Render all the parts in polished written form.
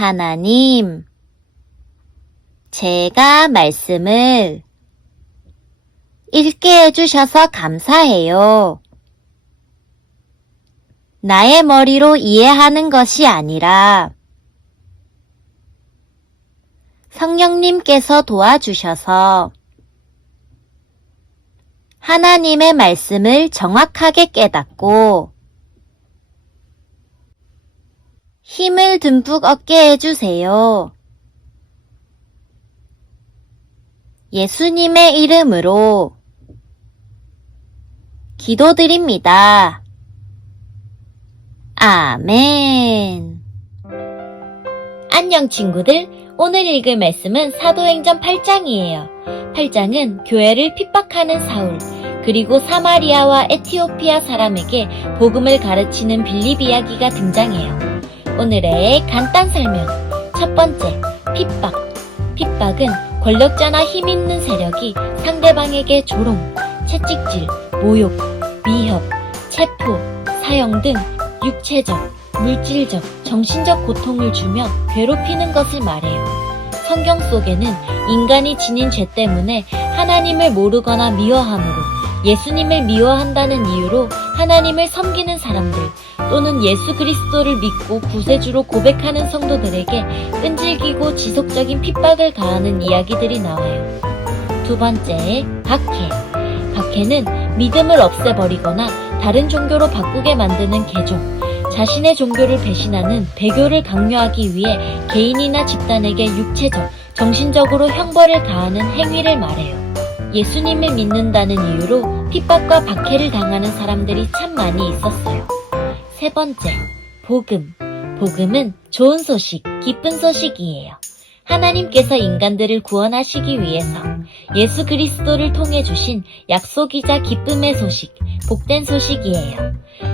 하나님, 제가 말씀을 읽게 해주셔서 감사해요. 나의 머리로 이해하는 것이 아니라 성령님께서 도와주셔서 하나님의 말씀을 정확하게 깨닫고 힘을 듬뿍 얻게 해주세요. 예수님의 이름으로 기도드립니다. 아멘. 안녕 친구들, 오늘 읽을 말씀은 사도행전 8장이에요. 8장은 교회를 핍박하는 사울, 그리고 사마리아와 에티오피아 사람에게 복음을 가르치는 빌립 이야기가 등장해요. 오늘의 간단 설명. 첫 번째, 핍박. 핍박은 권력자나 힘 있는 세력이 상대방에게 조롱, 채찍질, 모욕, 위협, 체포, 사형 등 육체적, 물질적, 정신적 고통을 주며 괴롭히는 것을 말해요. 성경 속에는 인간이 지닌 죄 때문에 하나님을 모르거나 미워함으로 예수님을 미워한다는 이유로 하나님을 섬기는 사람들 또는 예수 그리스도를 믿고 구세주로 고백하는 성도들에게 끈질기고 지속적인 핍박을 가하는 이야기들이 나와요. 두 번째, 박해. 박해는 믿음을 없애버리거나 다른 종교로 바꾸게 만드는 개종, 자신의 종교를 배신하는 배교를 강요하기 위해 개인이나 집단에게 육체적, 정신적으로 형벌을 가하는 행위를 말해요. 예수님을 믿는다는 이유로 핍박과 박해를 당하는 사람들이 참 많이 있었어요. 세 번째, 복음. 복음은 좋은 소식, 기쁜 소식이에요. 하나님께서 인간들을 구원하시기 위해서 예수 그리스도를 통해 주신 약속이자 기쁨의 소식, 복된 소식이에요.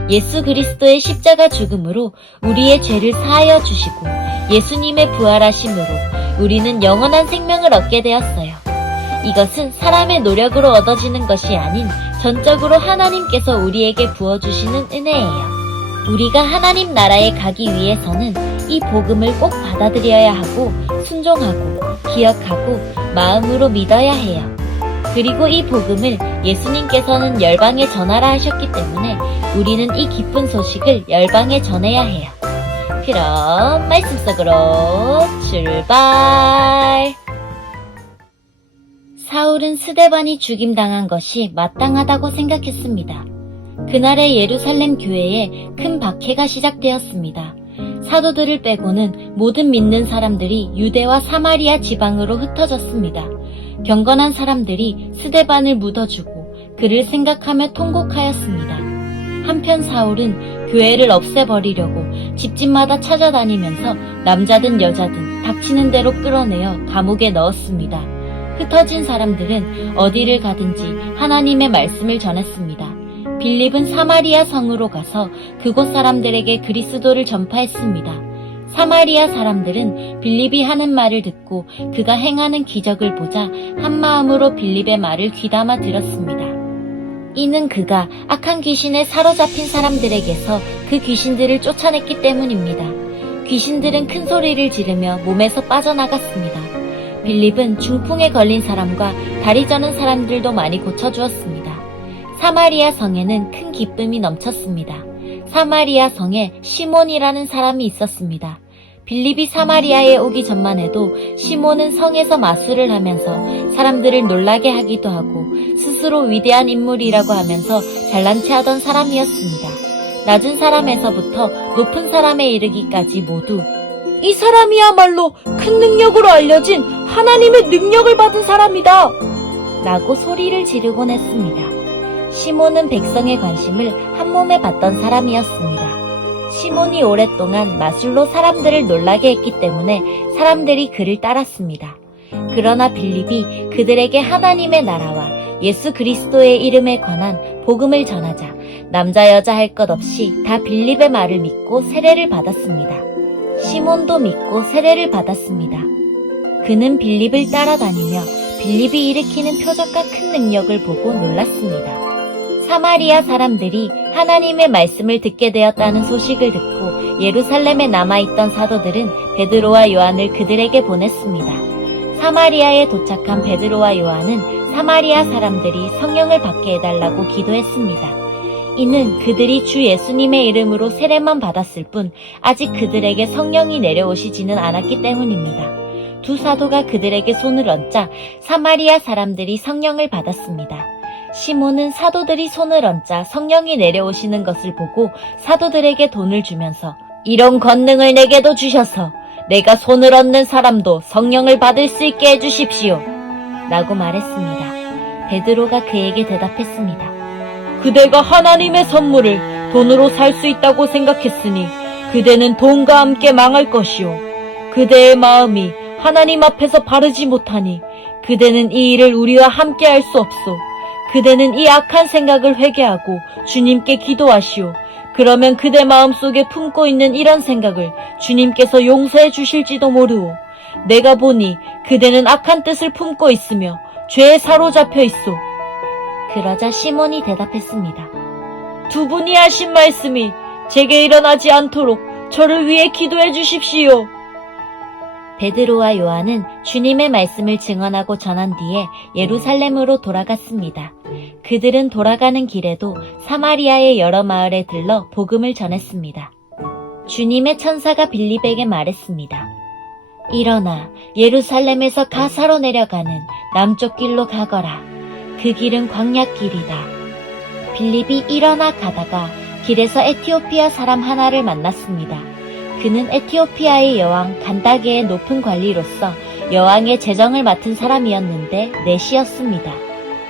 예수 그리스도의 십자가 죽음으로 우리의 죄를 사하여 주시고 예수님의 부활하심으로 우리는 영원한 생명을 얻게 되었어요. 이것은 사람의 노력으로 얻어지는 것이 아닌 전적으로 하나님께서 우리에게 부어주시는 은혜예요. 우리가 하나님 나라에 가기 위해서는 이 복음을 꼭 받아들여야 하고 순종하고 기억하고 마음으로 믿어야 해요. 그리고 이 복음을 예수님께서는 열방에 전하라 하셨기 때문에 우리는 이 기쁜 소식을 열방에 전해야 해요. 그럼 말씀 속으로 출발! 사울은 스데반이 죽임당한 것이 마땅하다고 생각했습니다. 그날의 예루살렘 교회에 큰 박해가 시작되었습니다. 사도들을 빼고는 모든 믿는 사람들이 유대와 사마리아 지방으로 흩어졌습니다. 경건한 사람들이 스데반을 묻어주고 그를 생각하며 통곡하였습니다. 한편 사울은 교회를 없애버리려고 집집마다 찾아다니면서 남자든 여자든 닥치는 대로 끌어내어 감옥에 넣었습니다. 흩어진 사람들은 어디를 가든지 하나님의 말씀을 전했습니다. 빌립은 사마리아 성으로 가서 그곳 사람들에게 그리스도를 전파했습니다. 사마리아 사람들은 빌립이 하는 말을 듣고 그가 행하는 기적을 보자 한마음으로 빌립의 말을 귀담아 들었습니다. 이는 그가 악한 귀신에 사로잡힌 사람들에게서 그 귀신들을 쫓아냈기 때문입니다. 귀신들은 큰 소리를 지르며 몸에서 빠져나갔습니다. 빌립은 중풍에 걸린 사람과 다리 저는 사람들도 많이 고쳐주었습니다. 사마리아 성에는 큰 기쁨이 넘쳤습니다. 사마리아 성에 시몬이라는 사람이 있었습니다. 빌립이 사마리아에 오기 전만 해도 시몬은 성에서 마술을 하면서 사람들을 놀라게 하기도 하고 스스로 위대한 인물이라고 하면서 잘난 체 하던 사람이었습니다. 낮은 사람에서부터 높은 사람에 이르기까지 모두 이 사람이야말로 큰 능력으로 알려진 하나님의 능력을 받은 사람이다! 라고 소리를 지르곤 했습니다. 시몬은 백성의 관심을 한몸에 받던 사람이었습니다. 시몬이 오랫동안 마술로 사람들을 놀라게 했기 때문에 사람들이 그를 따랐습니다. 그러나 빌립이 그들에게 하나님의 나라와 예수 그리스도의 이름에 관한 복음을 전하자 남자 여자 할 것 없이 다 빌립의 말을 믿고 세례를 받았습니다. 시몬도 믿고 세례를 받았습니다. 그는 빌립을 따라다니며 빌립이 일으키는 표적과 큰 능력을 보고 놀랐습니다. 사마리아 사람들이 하나님의 말씀을 듣게 되었다는 소식을 듣고 예루살렘에 남아있던 사도들은 베드로와 요한을 그들에게 보냈습니다. 사마리아에 도착한 베드로와 요한은 사마리아 사람들이 성령을 받게 해달라고 기도했습니다. 이는 그들이 주 예수님의 이름으로 세례만 받았을 뿐 아직 그들에게 성령이 내려오시지는 않았기 때문입니다. 두 사도가 그들에게 손을 얹자 사마리아 사람들이 성령을 받았습니다. 시몬은 사도들이 손을 얹자 성령이 내려오시는 것을 보고 사도들에게 돈을 주면서 이런 권능을 내게도 주셔서 내가 손을 얹는 사람도 성령을 받을 수 있게 해주십시오. 라고 말했습니다. 베드로가 그에게 대답했습니다. 그대가 하나님의 선물을 돈으로 살 수 있다고 생각했으니 그대는 돈과 함께 망할 것이요. 그대의 마음이 하나님 앞에서 바르지 못하니 그대는 이 일을 우리와 함께 할 수 없소. 그대는 이 악한 생각을 회개하고 주님께 기도하시오. 그러면 그대 마음속에 품고 있는 이런 생각을 주님께서 용서해 주실지도 모르오. 내가 보니 그대는 악한 뜻을 품고 있으며 죄에 사로잡혀 있소. 그러자 시몬이 대답했습니다. 두 분이 하신 말씀이 제게 일어나지 않도록 저를 위해 기도해 주십시오. 베드로와 요한은 주님의 말씀을 증언하고 전한 뒤에 예루살렘으로 돌아갔습니다. 그들은 돌아가는 길에도 사마리아의 여러 마을에 들러 복음을 전했습니다. 주님의 천사가 빌립에게 말했습니다. 일어나 예루살렘에서 가사로 내려가는 남쪽 길로 가거라. 그 길은 광야길이다. 빌립이 일어나 가다가 길에서 에티오피아 사람 하나를 만났습니다. 그는 에티오피아의 여왕 간다게의 높은 관리로서 여왕의 재정을 맡은 사람이었는데 넷이었습니다.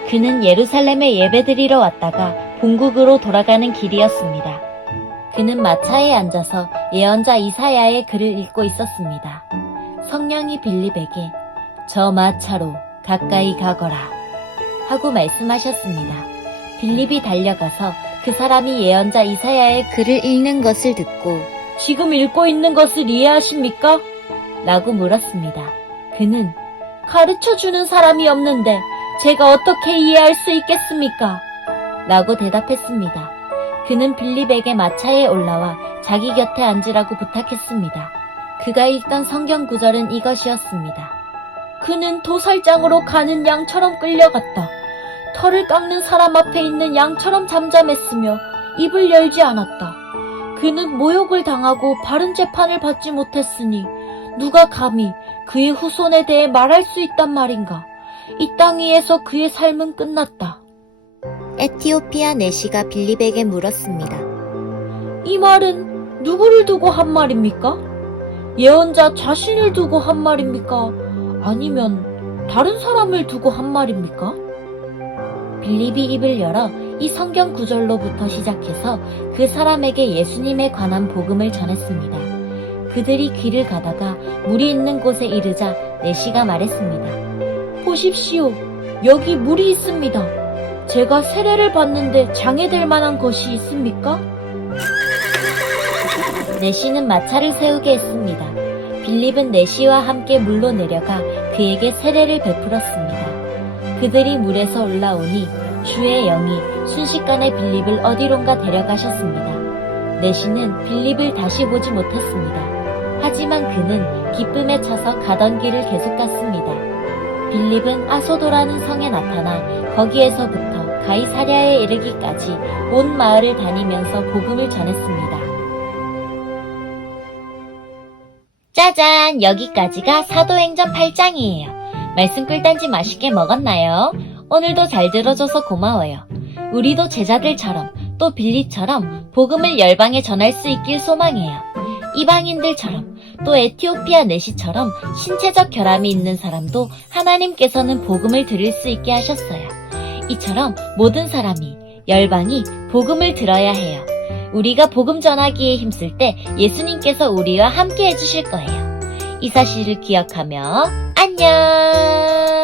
그는 예루살렘에 예배드리러 왔다가 본국으로 돌아가는 길이었습니다. 그는 마차에 앉아서 예언자 이사야의 글을 읽고 있었습니다. 성령이 빌립에게 저 마차로 가까이 가거라 하고 말씀하셨습니다. 빌립이 달려가서 그 사람이 예언자 이사야의 글을 읽는 것을 듣고 지금 읽고 있는 것을 이해하십니까? 라고 물었습니다. 그는 가르쳐주는 사람이 없는데 제가 어떻게 이해할 수 있겠습니까? 라고 대답했습니다. 그는 빌립에게 마차에 올라와 자기 곁에 앉으라고 부탁했습니다. 그가 읽던 성경 구절은 이것이었습니다. 그는 도살장으로 가는 양처럼 끌려갔다. 털을 깎는 사람 앞에 있는 양처럼 잠잠했으며 입을 열지 않았다. 그는 모욕을 당하고 바른 재판을 받지 못했으니 누가 감히 그의 후손에 대해 말할 수 있단 말인가. 이 땅 위에서 그의 삶은 끝났다. 에티오피아 내시가 빌립에게 물었습니다. 이 말은 누구를 두고 한 말입니까? 예언자 자신을 두고 한 말입니까? 아니면 다른 사람을 두고 한 말입니까? 빌립이 입을 열어 이 성경 구절로부터 시작해서 그 사람에게 예수님에 관한 복음을 전했습니다. 그들이 길을 가다가 물이 있는 곳에 이르자 내시가 말했습니다. 보십시오. 여기 물이 있습니다. 제가 세례를 받는데 장애될 만한 것이 있습니까? 내시는 마차를 세우게 했습니다. 빌립은 내시와 함께 물로 내려가 그에게 세례를 베풀었습니다. 그들이 물에서 올라오니 주의 영이 순식간에 빌립을 어디론가 데려가셨습니다. 내시는 빌립을 다시 보지 못했습니다. 하지만 그는 기쁨에 차서 가던 길을 계속 갔습니다. 빌립은 아소도라는 성에 나타나 거기에서부터 가이사랴에 이르기까지 온 마을을 다니면서 복음을 전했습니다. 짜잔! 여기까지가 사도행전 8장이에요. 말씀 꿀단지 맛있게 먹었나요? 오늘도 잘 들어줘서 고마워요. 우리도 제자들처럼 또 빌립처럼 복음을 열방에 전할 수 있길 소망해요. 이방인들처럼 또 에티오피아 내시처럼 신체적 결함이 있는 사람도 하나님께서는 복음을 들을 수 있게 하셨어요. 이처럼 모든 사람이 열방이 복음을 들어야 해요. 우리가 복음 전하기에 힘쓸 때 예수님께서 우리와 함께 해주실 거예요. 이 사실을 기억하며 안녕!